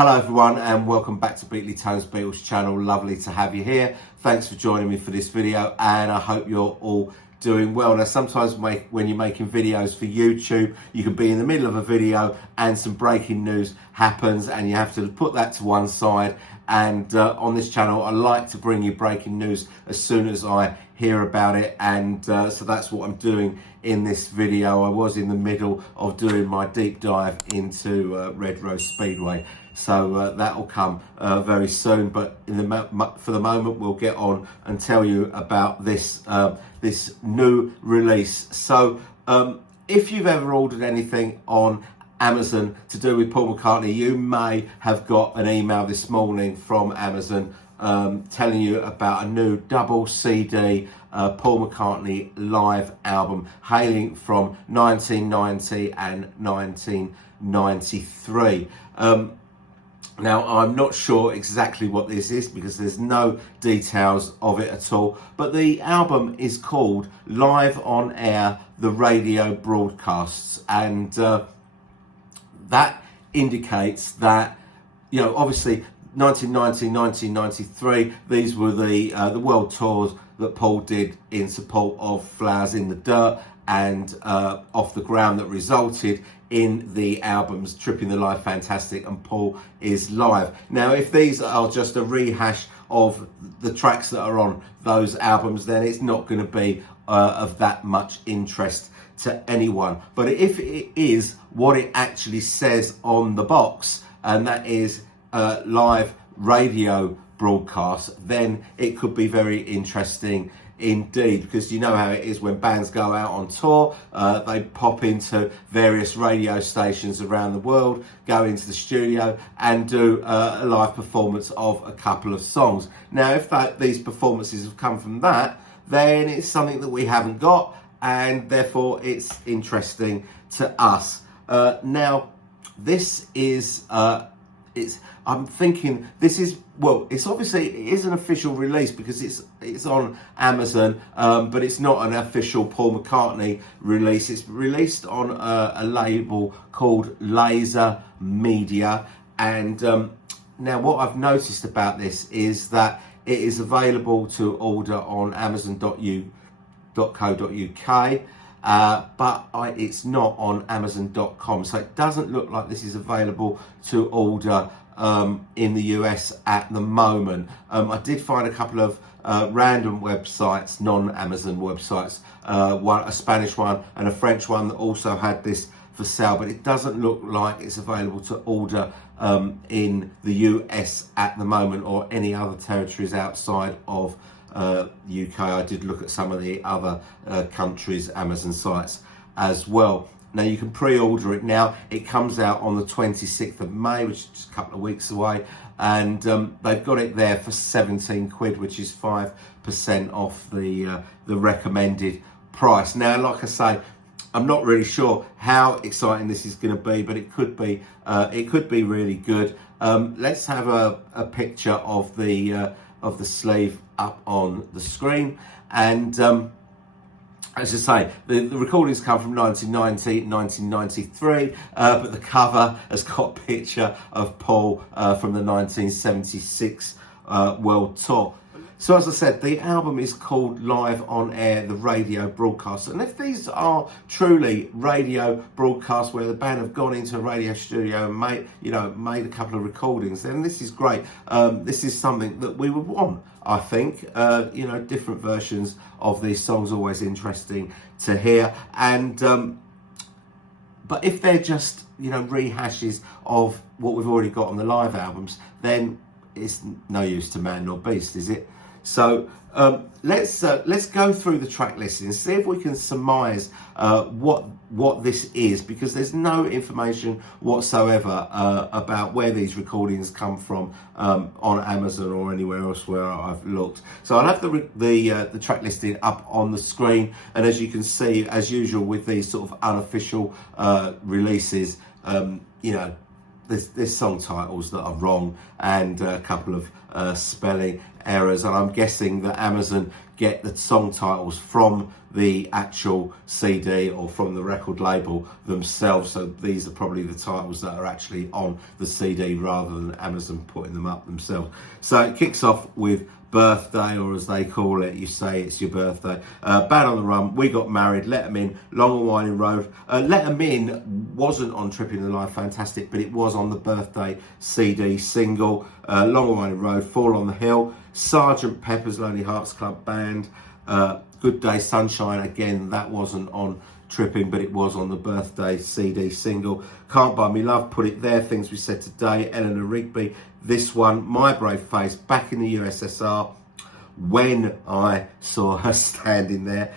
Hello everyone and welcome back to Tone's Beatles channel. Lovely to have you here. Thanks for joining me for this video and I hope you're all doing well. Now sometimes when you're making videos for YouTube, you can be in the middle of a video and some breaking news happens and you have to put that to one side. And on this channel, I like to bring you breaking news as soon as I hear about it. And so that's what I'm doing in this video. I was in the middle of doing my deep dive into Red Rose Speedway. So that'll come very soon. But for the moment, we'll get on and tell you about this this new release. So if you've ever ordered anything on Amazon to do with Paul McCartney, you may have got an email this morning from Amazon telling you about a new double CD Paul McCartney Live Album hailing from 1990 and 1993. Now, I'm not sure exactly what this is because there's no details of it at all, but the album is called Live on Air, the Radio Broadcasts, and that indicates that, you know, obviously 1990, 1993, these were the world tours that Paul did in support of Flowers in the Dirt and Off the Ground that resulted in the albums Tripping the Life Fantastic and Paul is Live. Now, if these are just a rehash of the tracks that are on those albums, then it's not going to be of that much interest to anyone. But if it is what it actually says on the box, and that is live radio broadcast, then it could be very interesting indeed, because you know how it is when bands go out on tour, they pop into various radio stations around the world, go into the studio and do a live performance of a couple of songs. Now, if these performances have come from that, then it's something that we haven't got, and therefore it's interesting to us. Now, this is I'm thinking this is, well, it's obviously, it is an official release because it's on Amazon, but it's not an official Paul McCartney release. It's released on a label called Laser Media, and now what I've noticed about this is that it is available to order on amazon.co.uk. But it's not on amazon.com, so it doesn't look like this is available to order in the US at the moment. I did find a couple of random websites, non-Amazon websites, a Spanish one and a French one that also had this for sale, but it doesn't look like it's available to order in the US at the moment or any other territories outside of UK. I did look at some of the other countries' Amazon sites as well. Now you can pre-order it now. It comes out on the 26th of May, which is just a couple of weeks away, and they've got it there for 17 quid, which is 5% off the recommended price. Now, like I say, I'm not really sure how exciting this is going to be, but it could be really good. Let's have a picture of the sleeve up on the screen, and as I say, the recordings come from 1990, 1993, but the cover has got a picture of Paul from the 1976 World Tour. So as I said, the album is called Live on Air, the Radio Broadcast. And if these are truly radio broadcasts where the band have gone into a radio studio and made a couple of recordings, then this is great. This is something that we would want, I think. Different versions of these songs, always interesting to hear. And but if they're just, rehashes of what we've already got on the live albums, then it's no use to man nor beast, is it? So let's go through the track listing and see if we can surmise what this is, because there's no information whatsoever about where these recordings come from on Amazon or anywhere else where I've looked. So I'll have the track listing up on the screen, and as you can see, as usual with these sort of unofficial releases, there's song titles that are wrong and a couple of spelling errors, and I'm guessing that Amazon get the song titles from the actual CD or from the record label themselves, so these are probably the titles that are actually on the CD rather than Amazon putting them up themselves. So it kicks off with Birthday, or as they call it, you say it's your birthday. Band on the Run, We Got Married, Let 'Em In, Long and Winding Road. Let 'Em In wasn't on Tripping the Live Fantastic, but it was on the Birthday CD single. Long and Winding Road, Fall on the Hill, Sergeant Pepper's Lonely Hearts Club Band, Good Day Sunshine, again that wasn't on Tripping, but it was on the Birthday CD single. Can't Buy Me Love, Put It There, Things We Said Today, Eleanor Rigby. This one, My Brave Face, back in the USSR, When I Saw Her Standing There,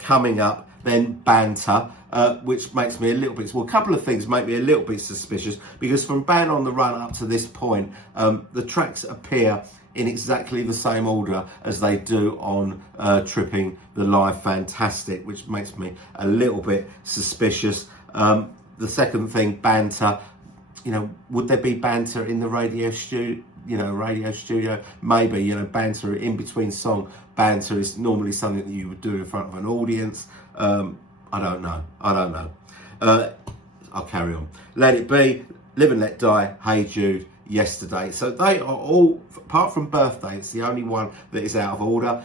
Coming Up, then Banter, which makes me a little bit, well, a couple of things make me a little bit suspicious, because from Band on the Run up to this point, the tracks appear in exactly the same order as they do on Tripping the Live Fantastic, which makes me a little bit suspicious. The second thing, Banter, you know, would there be banter in the radio studio? Maybe, you know, banter in between song. Banter is normally something that you would do in front of an audience. I don't know. I'll carry on. Let It Be, Live and Let Die, Hey Jude, Yesterday. So they are all, apart from Birthday, it's the only one that is out of order.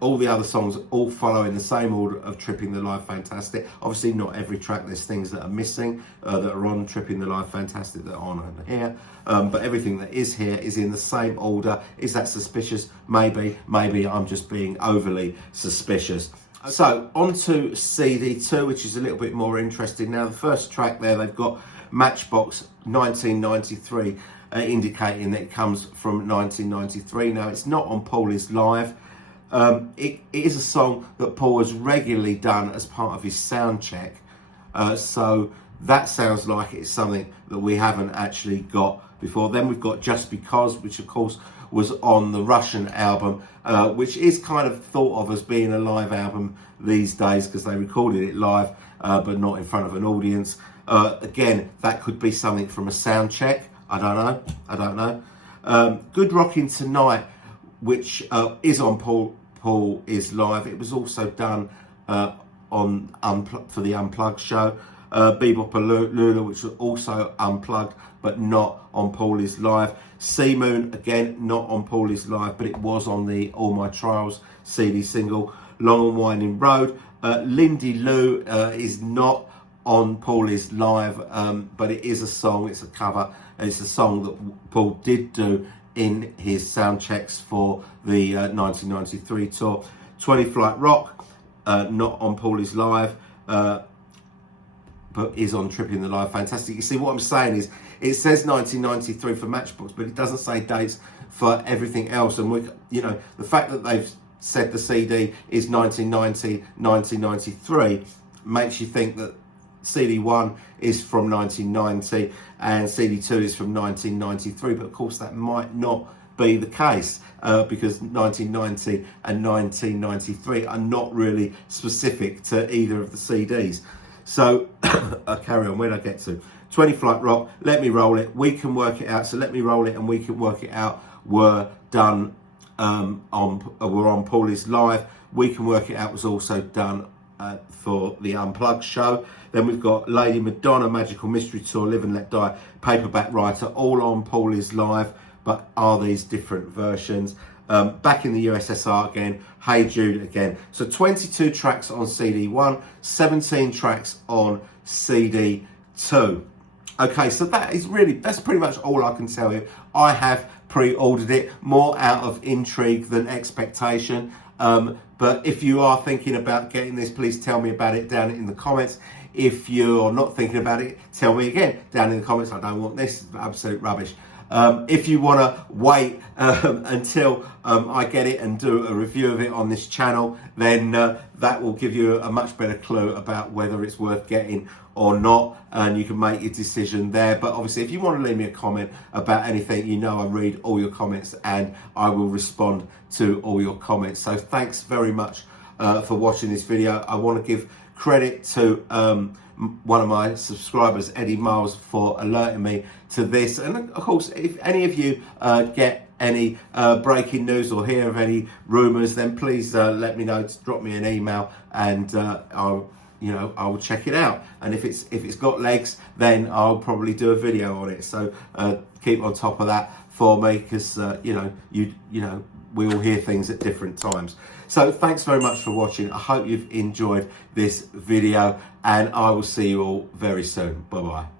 All the other songs all follow in the same order of Tripping the Live Fantastic. Obviously not every track, there's things that are missing that are on Tripping the Live Fantastic that aren't on here, but everything that is here is in the same order. Is that suspicious? Maybe I'm just being overly suspicious. So on to CD2, which is a little bit more interesting. Now the first track there, they've got Matchbox 1993, indicating that it comes from 1993. Now it's not on Paul is Live. It is a song that Paul has regularly done as part of his sound check, so that sounds like it's something that we haven't actually got before. Then we've got Just Because, which of course was on the Russian album, which is kind of thought of as being a live album these days because they recorded it live but not in front of an audience. Again, that could be something from a sound check. I don't know. Good Rockin' Tonight, which is on Paul is Live. It was also done for the Unplugged show. Bebop Lula, which was also unplugged but not on Paul is Live. Sea Moon, again not on Paul is Live, but it was on the All My Trials CD single. Long and Winding Road. Lindy Lou is not on Paul is Live, but it is a song, it's a cover, and it's a song that Paul did do in his sound checks for the 1993 tour. 20 Flight Rock, not on Paul is Live, but is on Tripping the Live Fantastic. You see, what I'm saying is, it says 1993 for Matchbox, but it doesn't say dates for everything else. And the fact that they've said the CD is 1990, 1993 makes you think that CD1 is from 1990 and CD2 is from 1993, but of course that might not be the case because 1990 and 1993 are not really specific to either of the CDs. So I'll carry on. Where did I get to? 20 Flight Rock, Let Me Roll It, We Can Work It Out. So Let Me Roll It and We Can Work It Out were done on Paul is Live. We Can Work It Out was also done for the Unplugged show. Then we've got Lady Madonna, Magical Mystery Tour, Live and Let Die, Paperback Writer, all on Paul is Live, but are these different versions? Back in the USSR again, Hey Jude again. So 22 tracks on CD1, 17 tracks on CD2. Okay, so that's pretty much all I can tell you. I have pre-ordered it, more out of intrigue than expectation. But if you are thinking about getting this, please tell me about it down in the comments. If you're not thinking about it, tell me again down in the comments. I don't want this, it's absolute rubbish. If you want to wait until I get it and do a review of it on this channel, then that will give you a much better clue about whether it's worth getting or not, and you can make your decision there. But obviously, if you want to leave me a comment about anything, you know I read all your comments and I will respond to all your comments. So thanks very much for watching this video. I want to give credit to one of my subscribers, Eddie Miles, for alerting me to this. And of course, if any of you get any breaking news or hear of any rumours, then please let me know. Just drop me an email, and I'll check it out. And if it's got legs, then I'll probably do a video on it. So keep on top of that for me, because we all hear things at different times. So thanks very much for watching. I hope you've enjoyed this video, and I will see you all very soon. Bye bye.